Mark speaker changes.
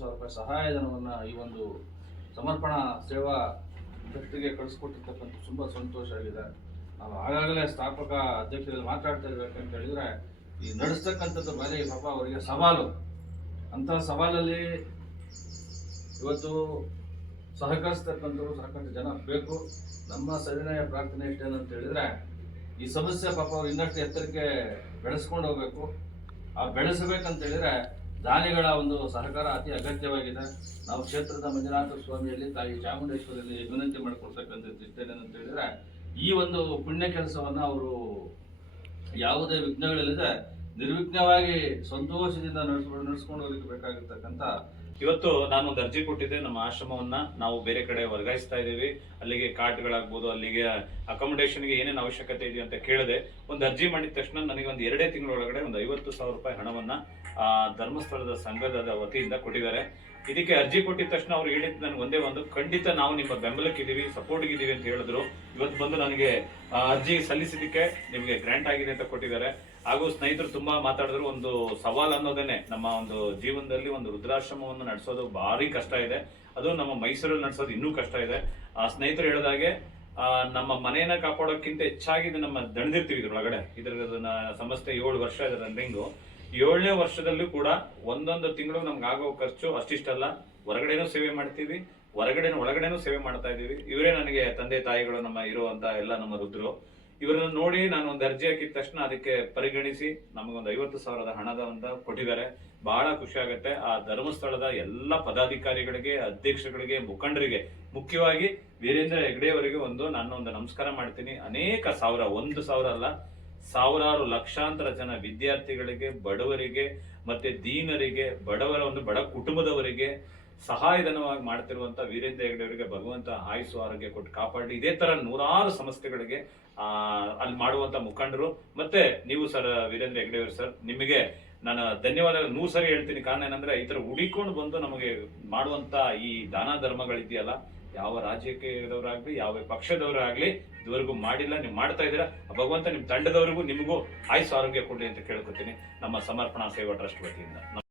Speaker 1: ಸಾವಿರ ರೂಪಾಯಿ ಸಹಾಯಧನವನ್ನು ಈ ಒಂದು ಸಮರ್ಪಣಾ ಸೇವಾ ಟ್ರಸ್ಟಿಗೆ ಕಳಿಸ್ಕೊಟ್ಟಿರ್ತಕ್ಕಂಥ ತುಂಬ ಸಂತೋಷ ಆಗಿದೆ. ನಾವು ಆಗಾಗಲೇ ಸ್ಥಾಪಕ ಅಧ್ಯಕ್ಷರಲ್ಲಿ ಮಾತಾಡ್ತಾ ಇರ್ಬೇಕಂತ ಹೇಳಿದ್ರೆ, ಈ ನಡೆಸ್ತಕ್ಕಂಥದ್ದು ಮೇಲೆ ಪಾಪ ಅವರಿಗೆ ಸವಾಲು. ಅಂಥ ಸವಾಲಲ್ಲಿ ಇವತ್ತು ಸಹಕರಿಸ್ತಕ್ಕಂಥವ್ರು ಸಾಕಷ್ಟು ಜನ ಬೇಕು. ನಮ್ಮ ಸವಿನಯ ಪ್ರಾರ್ಥನೆ ಇಷ್ಟೇನು ಅಂತ ಹೇಳಿದ್ರೆ, ಈ ಸಮಸ್ಯೆ ಪಾಪ ಅವ್ರು ಇನ್ನಷ್ಟು ಎತ್ತರಕ್ಕೆ ಬೆಳೆಸ್ಕೊಂಡು ಹೋಗ್ಬೇಕು. ಆ ಬೆಳೆಸಬೇಕಂತ ಹೇಳಿದ್ರೆ ದಾನಿಗಳ ಒಂದು ಸಹಕಾರ ಅತಿ ಅಗತ್ಯವಾಗಿದೆ. ನಾವು ಕ್ಷೇತ್ರದ ಮಂಜುನಾಥ ಸ್ವಾಮಿಯಲ್ಲಿ ತಾಯಿ ಚಾಮುಂಡೇಶ್ವರಿಯಲ್ಲಿ ವಿನಂತಿ ಮಾಡಿಕೊಡ್ತಕ್ಕಂಥದ್ದು ಇಷ್ಟೇನೇನಂತ ಹೇಳಿದ್ರೆ ಈ ಒಂದು ಪುಣ್ಯ ಕೆಲಸವನ್ನು ಅವರು ಯಾವುದೇ ವಿಘ್ನಗಳಿಲ್ಲದೆ ನಿರ್ವಿಘ್ನವಾಗಿ ಸಂತೋಷದಿಂದ ನಡೆಸ್ಕೊಂಡು ನಡೆಸ್ಕೊಂಡು ಬೇಕಾಗಿರ್ತಕ್ಕಂಥ
Speaker 2: ಇವತ್ತು ನಾನು ಒಂದು ಅರ್ಜಿ ಕೊಟ್ಟಿದ್ದೆ. ನಮ್ಮ ಆಶ್ರಮವನ್ನ ನಾವು ಬೇರೆ ಕಡೆ ವರ್ಗಾಯಿಸ್ತಾ ಇದ್ದೀವಿ. ಅಲ್ಲಿಗೆ ಕಾರ್ಡ್ಗಳಾಗ್ಬೋದು ಅಲ್ಲಿಗೆ ಅಕಾಮಿಡೇಷನ್ಗೆ ಏನೇನು ಅವಶ್ಯಕತೆ ಇದೆ ಅಂತ ಕೇಳಿದೆ. ಒಂದು ಅರ್ಜಿ ಮಾಡಿದ ತಕ್ಷಣ ನನಗೆ ಒಂದು ಎರಡೇ ತಿಂಗಳೊಳಗಡೆ ಒಂದು ಐವತ್ತು ಸಾವಿರ ರೂಪಾಯಿ ಹಣವನ್ನ ಧರ್ಮಸ್ಥಳದ ಸಂಘದ ವತಿಯಿಂದ ಕೊಟ್ಟಿದ್ದಾರೆ. ಇದಕ್ಕೆ ಅರ್ಜಿ ಕೊಟ್ಟಿದ ತಕ್ಷಣ ಅವ್ರು ಹೇಳಿದ್ದು ನನಗೆ ಒಂದೇ ಒಂದು, ಖಂಡಿತ ನಾವು ನಿಮ್ಮ ಬೆಂಬಲಕ್ಕಿದ್ದೀವಿ ಸಪೋರ್ಟ್ ಇದ್ದೀವಿ ಅಂತ ಹೇಳಿದ್ರು. ಇವತ್ತು ಬಂದು ನನಗೆ ಅರ್ಜಿ ಸಲ್ಲಿಸಿದ್ದಕ್ಕೆ ನಿಮಗೆ ಗ್ರ್ಯಾಂಟ್ ಆಗಿದೆ ಅಂತ ಕೊಟ್ಟಿದ್ದಾರೆ. ಹಾಗೂ ಸ್ನೇಹಿತರು ತುಂಬಾ ಮಾತಾಡಿದ್ರು. ಒಂದು ಸವಾಲ್ ಅನ್ನೋದೇನೆ ನಮ್ಮ ಒಂದು ಜೀವನದಲ್ಲಿ ಒಂದು ವೃದ್ಧಾಶ್ರಮವನ್ನು ನಡೆಸೋದು ಭಾರಿ ಕಷ್ಟ ಇದೆ. ಅದು ನಮ್ಮ ಮೈಸೂರಲ್ಲಿ ನಡೆಸೋದು ಇನ್ನೂ ಕಷ್ಟ ಇದೆ. ಆ, ಸ್ನೇಹಿತರು ಹೇಳಿದಾಗೆ ನಮ್ಮ ಮನೆಯನ್ನ ಕಾಪಾಡೋಕ್ಕಿಂತ ಹೆಚ್ಚಾಗಿ ಇದು ನಮ್ಮ ದಣಿದಿರ್ತೀವಿ ಇದ್ರೊಳಗಡೆ. ಇದ್ರ ಸಂಸ್ಥೆ ಏಳು ವರ್ಷ ಇದೆ ರನ್ನಿಂಗು ಏಳನೇ ವರ್ಷದಲ್ಲೂ ಕೂಡ ಒಂದೊಂದು ತಿಂಗಳು ನಮ್ಗೆ ಆಗೋ ಖರ್ಚು ಅಷ್ಟಿಷ್ಟಲ್ಲ. ಹೊರಗಡೆನೂ ಸೇವೆ ಮಾಡ್ತೀವಿ. ಹೊರಗಡೆ ಒಳಗಡೆನೂ ಸೇವೆ ಮಾಡ್ತಾ ಇದ್ದೀವಿ. ಇವರೇ ನನಗೆ ತಂದೆ ತಾಯಿಗಳು ನಮ್ಮ ಇರುವಂತ ಎಲ್ಲ ನಮ್ಮ ರುದ್ರು ಇವರನ್ನ ನೋಡಿ ನಾನು ಒಂದು ಅರ್ಜಿ ಹಾಕಿದ ತಕ್ಷಣ ಅದಕ್ಕೆ ಪರಿಗಣಿಸಿ ನಮಗೊಂದು ಐವತ್ತು ಸಾವಿರದ ಹಣದ ಅಂತ ಕೊಟ್ಟಿದ್ದಾರೆ. ಬಹಳ ಖುಷಿ ಆಗುತ್ತೆ. ಆ ಧರ್ಮಸ್ಥಳದ ಎಲ್ಲ ಪದಾಧಿಕಾರಿಗಳಿಗೆ, ಅಧ್ಯಕ್ಷಗಳಿಗೆ, ಮುಖಂಡರಿಗೆ ಮುಖ್ಯವಾಗಿ ವೀರೇಂದ್ರ ಹೆಗ್ಡೆಯವರಿಗೆ ಒಂದು ನಾನು ಒಂದು ನಮಸ್ಕಾರ ಮಾಡ್ತೀನಿ. ಅನೇಕ ಸಾವಿರ, ಒಂದು ಸಾವಿರ ಅಲ್ಲ, ಸಾವಿರಾರು ಲಕ್ಷಾಂತರ ಜನ ವಿದ್ಯಾರ್ಥಿಗಳಿಗೆ, ಬಡವರಿಗೆ ಮತ್ತೆ ದೀನರಿಗೆ, ಬಡವರ ಒಂದು ಬಡ ಕುಟುಂಬದವರಿಗೆ ಸಹಾಯಧನವಾಗಿ ಮಾಡ್ತಿರುವಂತ ವೀರೇಂದ್ರ ಹೆಗ್ಡೆ ಅವರಿಗೆ ಭಗವಂತ ಆಯುಸ್ಸು ಆರೋಗ್ಯ ಕೊಟ್ಟು ಕಾಪಾಡಿ. ಇದೇ ತರ ನೂರಾರು ಸಂಸ್ಥೆಗಳಿಗೆ ಆ, ಅಲ್ಲಿ ಮಾಡುವಂತ ಮುಖಂಡರು. ಮತ್ತೆ ನೀವು ಸರ್, ವೀರೇಂದ್ರ ಹೆಗ್ಡೆ ಅವರು ಸರ್, ನಿಮಗೆ ನಾನು ಧನ್ಯವಾದ ನೂರು ಸರಿ ಹೇಳ್ತೀನಿ. ಕಾರಣ ಏನಂದ್ರೆ, ಈ ತರ ಉಳಿಕೊಂಡು ಬಂದು ನಮಗೆ ಮಾಡುವಂತ ಈ ದಾನ ಧರ್ಮಗಳಿದೆಯಲ್ಲ, ಯಾವ ರಾಜಕೀಯದವರಾಗ್ಲಿ, ಯಾವ ಪಕ್ಷದವರಾಗ್ಲಿ, ಇದುವರೆಗೂ ಮಾಡಿಲ್ಲ. ನೀವು ಮಾಡ್ತಾ ಇದ್ದೀರಾ? ಭಗವಂತ ನಿಮ್ ತಂಡದವರಿಗೂ ನಿಮಗೂ ಆಯುಸ್ ಆರೋಗ್ಯ ಕೊಡ್ಲಿ ಅಂತ ಕೇಳ್ಕೊತೀನಿ. ನಮ್ಮ ಸಮರ್ಪಣಾ ಸೇವಾ ಟ್ರಸ್ಟ್ ವತಿಯಿಂದ.